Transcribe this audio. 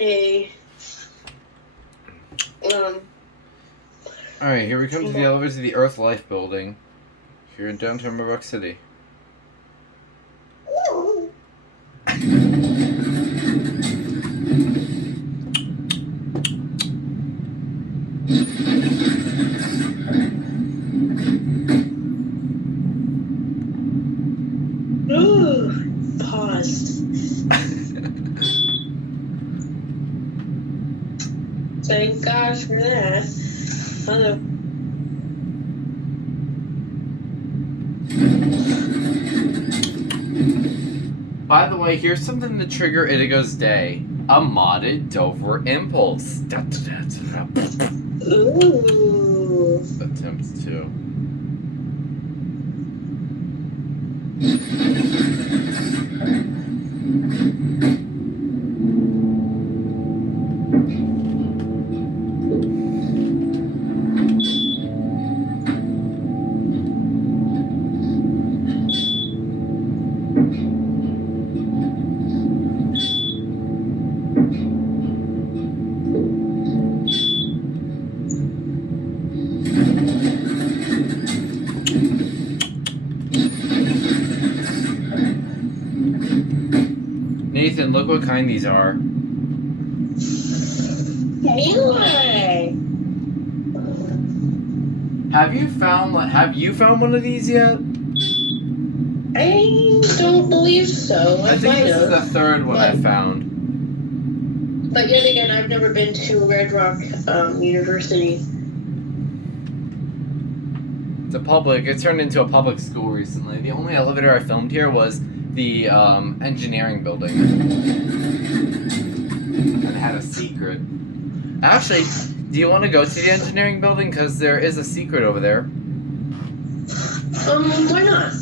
a Alright, here we come to the elevator to the Earth Life building. Here in downtown Rock City. Ooh, paused. Thank gosh for that. Hello. By the way, here's something to trigger Itigo's day. A modded Dover Impulse. Ooh. Attempts to. Nathan, look what kind these are. Miele. Have you found one of these yet? I don't believe so. I think this is the third one I found. But yet again, I've never been to Red Rock University. It turned into a public school recently. The only elevator I filmed here was the engineering building. And it had a secret. Actually, do you want to go to the engineering building? Because there is a secret over there. Why not?